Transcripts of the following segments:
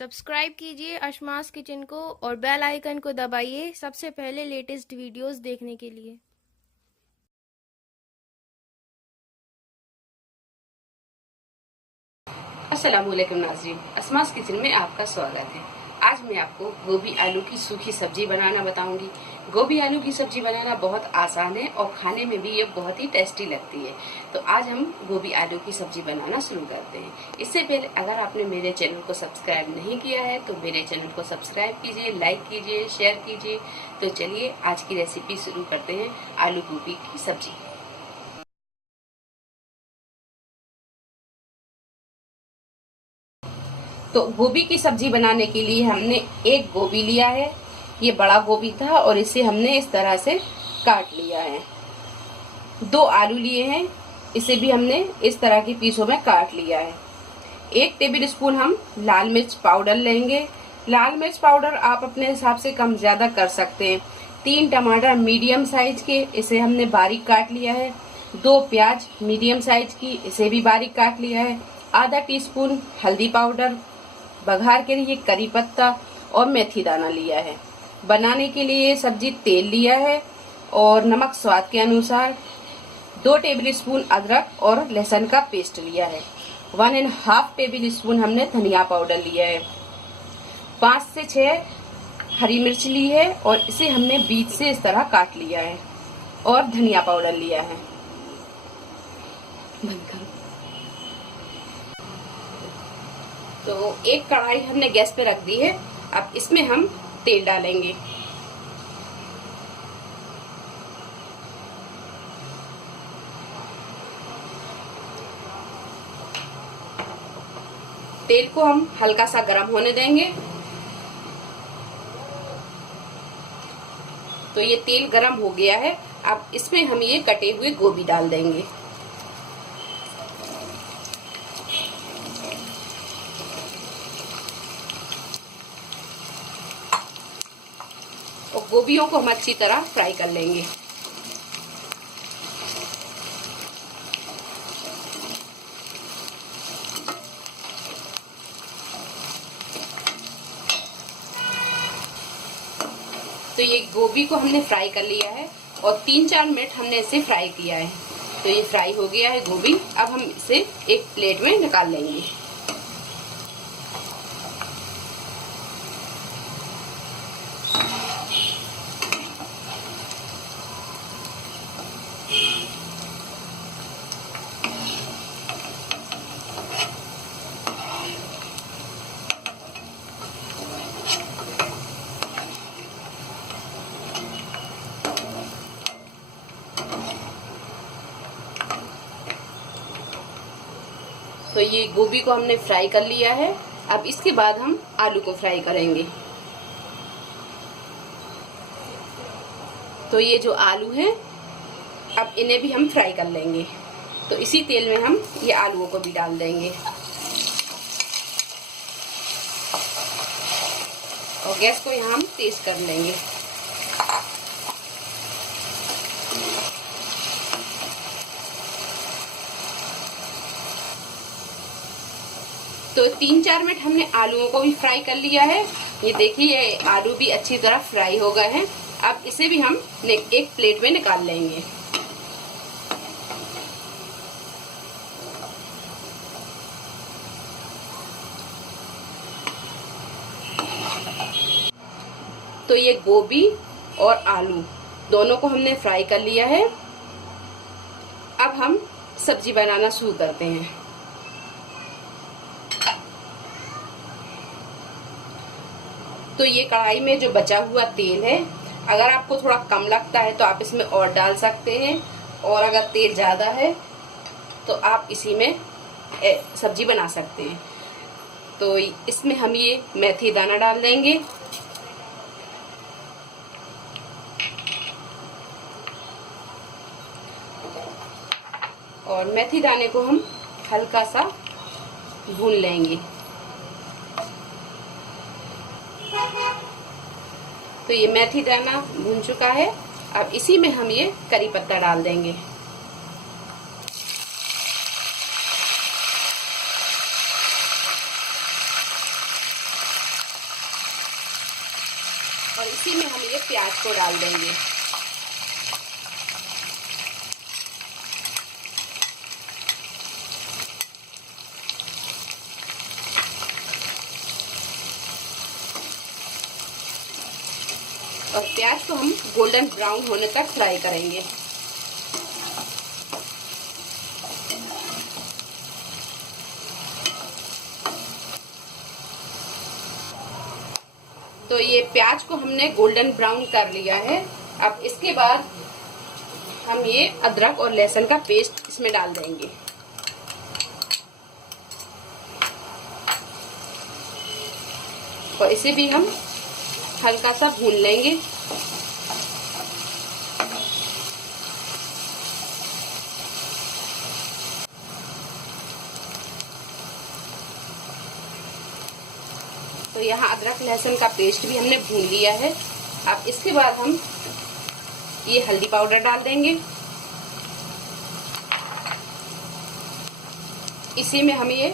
Subscribe कीजिए अशमास kitchen को और बेल आइकन को दबाइए सबसे पहले लेटेस्ट वीडियोस देखने के लिए। अस्सलामुअलैकुम नाज़रीन, अस्मास किचन में आपका स्वागत है। आज मैं आपको गोभी आलू की सूखी सब्जी बनाना बताऊंगी। गोभी आलू की सब्जी बनाना बहुत आसान है और खाने में भी ये बहुत ही टेस्टी लगती है। तो आज हम गोभी आलू की सब्जी बनाना शुरू करते हैं। इससे पहले अगर आपने मेरे चैनल को सब्सक्राइब नहीं किया है तो मेरे चैनल को सब्सक्राइब कीजिए, लाइक कीजिए, शेयर कीजिए। तो चलिए आज की रेसिपी शुरू करते हैं, आलू गोभी की सब्जी। तो गोभी की सब्जी बनाने के लिए हमने एक गोभी लिया है। ये बड़ा गोभी था और इसे हमने इस तरह से काट लिया है। 2 आलू लिए हैं, इसे भी हमने इस तरह के पीसों में काट लिया है। 1 टेबल स्पून हम लाल मिर्च पाउडर लेंगे। लाल मिर्च पाउडर आप अपने हिसाब से कम ज्यादा कर सकते हैं। 3 टमाटर मीडियम साइज के, इसे हमने बारीक काट लिया है। 2 प्याज मीडियम साइज की, इसे भी बारीक काट लिया है। आधा टीस्पून हल्दी पाउडर, बघार के लिए करी पत्ता और मेथी दाना लिया है। बनाने के लिए सब्जी तेल लिया है और नमक स्वाद के अनुसार। 2 टेबल स्पून अदरक और लहसुन का पेस्ट लिया है। 1.5 टेबल स्पून हमने धनिया पाउडर लिया है। 5 से 6 हरी मिर्च ली है और इसे हमने बीच से इस तरह काट लिया है और धनिया पाउडर लिया है। तो एक कढ़ाई हमने गैस पे रख दी है। अब इसमें हम तेल डालेंगे। तेल को हम हल्का सा गर्म होने देंगे। तो ये तेल गर्म हो गया है। अब इसमें हम ये कटे हुए गोभी डाल देंगे। और गोभियों को हम अच्छी तरह फ्राई कर लेंगे। तो ये गोभी को हमने फ्राई कर लिया है और 3-4 मिनट हमने इसे फ्राई किया है। तो ये फ्राई हो गया है गोभी। अब हम इसे एक प्लेट में निकाल लेंगे। तो ये गोभी को हमने फ्राई कर लिया है। अब इसके बाद हम आलू को फ्राई करेंगे। तो ये जो आलू है, अब इन्हें भी हम फ्राई कर लेंगे। तो इसी तेल में हम ये आलूओं को भी डाल देंगे और गैस को यहाँ हम तेज कर लेंगे। तो 3-4 मिनट हमने आलूओं को भी फ्राई कर लिया है। ये देखिए ये आलू भी अच्छी तरह फ्राई हो गए हैं। अब इसे भी हम एक प्लेट में निकाल लेंगे। तो ये गोभी और आलू दोनों को हमने फ्राई कर लिया है। अब हम सब्जी बनाना शुरू करते हैं। तो ये कढ़ाई में जो बचा हुआ तेल है, अगर आपको थोड़ा कम लगता है तो आप इसमें और डाल सकते हैं, और अगर तेल ज्यादा है तो आप इसी में सब्जी बना सकते हैं। तो इसमें हम ये मेथी दाना डाल देंगे और मेथी दाने को हम हल्का सा भून लेंगे। तो ये मेथी दाना भून चुका है। अब इसी में हम ये करी पत्ता डाल देंगे। और इसी में हम ये प्याज को डाल देंगे। और प्याज को हम गोल्डन ब्राउन होने तक फ्राई करेंगे। तो ये प्याज को हमने गोल्डन ब्राउन कर लिया है। अब इसके बाद हम ये अदरक और लहसुन का पेस्ट इसमें डाल देंगे। और इसे भी हम हल्का सा भून लेंगे। तो यहाँ अदरक लहसुन का पेस्ट भी हमने भून लिया है। अब इसके बाद हम ये हल्दी पाउडर डाल देंगे। इसी में हम ये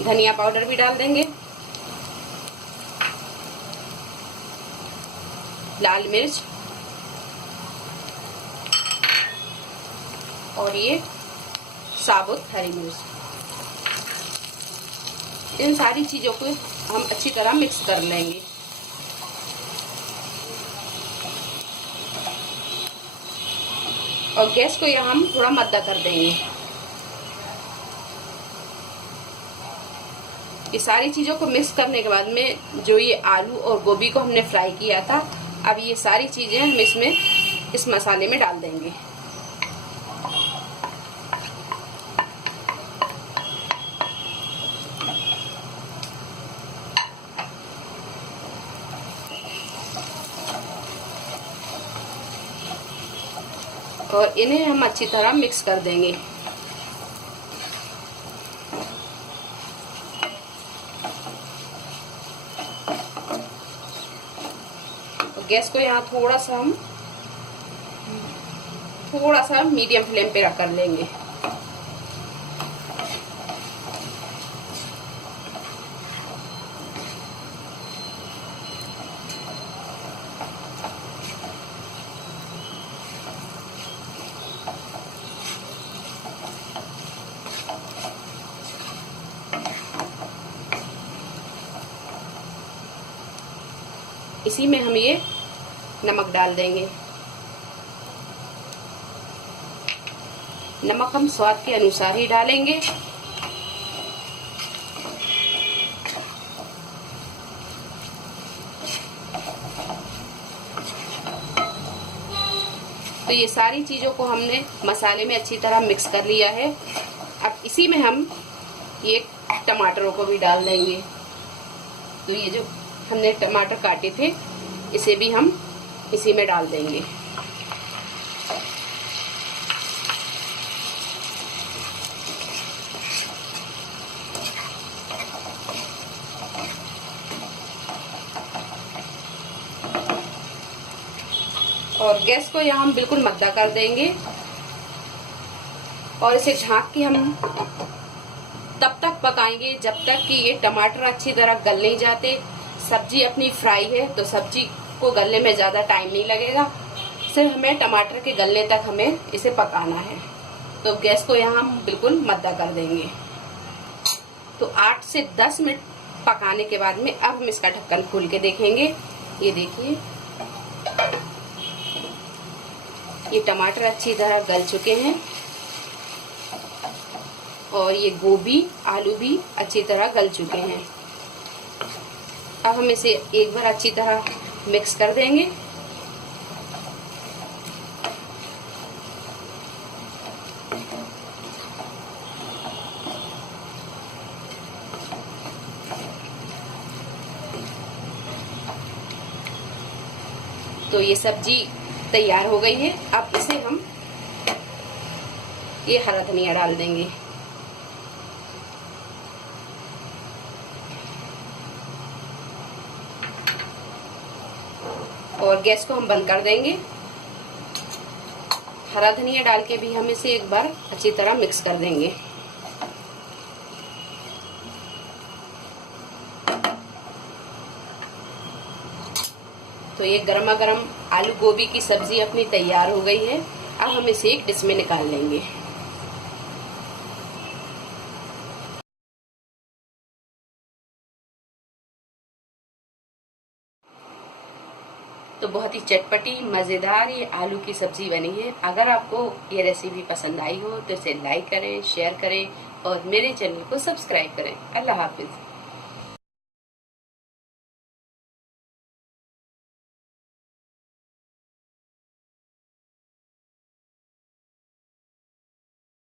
धनिया पाउडर भी डाल देंगे, लाल मिर्च और ये साबुत हरी मिर्च। इन सारी चीजों को हम अच्छी तरह मिक्स कर लेंगे। और गैस को यहाँ हम थोड़ा मद्दा कर देंगे। ये सारी चीजों को मिक्स करने के बाद में जो ये आलू और गोभी को हमने फ्राई किया था, अब ये सारी चीजें हम इसमें इस मसाले में डाल देंगे। और इन्हें हम अच्छी तरह मिक्स कर देंगे। गैस को यहाँ थोड़ा सा मीडियम फ्लेम पे रख कर लेंगे। इसी में हम ये नमक डाल देंगे। नमक हम स्वाद के अनुसार ही डालेंगे। तो ये सारी चीजों को हमने मसाले में अच्छी तरह मिक्स कर लिया है। अब इसी में हम ये टमाटरों को भी डाल देंगे। तो ये जो हमने टमाटर काटे थे, इसे भी हम इसी में डाल देंगे। और गैस को यहाँ हम बिल्कुल मद्दा कर देंगे और इसे ढाँक के हम तब तक पकाएंगे जब तक कि ये टमाटर अच्छी तरह गल नहीं जाते। सब्जी अपनी फ्राई है तो सब्जी को गलने में ज़्यादा टाइम नहीं लगेगा, सिर्फ हमें टमाटर के गलने तक हमें इसे पकाना है। तो गैस को यहाँ हम बिल्कुल मद्दा कर देंगे। तो 8 से 10 मिनट पकाने के बाद में अब हम इसका ढक्कन खोल के देखेंगे। ये देखिए, ये टमाटर अच्छी तरह गल चुके हैं और ये गोभी आलू भी अच्छी तरह गल चुके हैं। अब हम इसे एक बार अच्छी तरह मिक्स कर देंगे। तो ये सब्जी तैयार हो गई है। अब इसे हम ये हरा धनिया डाल देंगे। और गैस को हम बंद कर देंगे। हरा धनिया डाल के भी हम इसे एक बार अच्छी तरह मिक्स कर देंगे। तो ये गर्मा गर्म आलू गोभी की सब्जी अपनी तैयार हो गई है। अब हम इसे एक डिश में निकाल लेंगे। तो बहुत ही चटपटी मज़ेदार ये आलू की सब्जी बनी है। अगर आपको ये रेसिपी पसंद आई हो तो इसे लाइक करें, शेयर करें और मेरे चैनल को सब्सक्राइब करें। अल्लाह हाफिज़।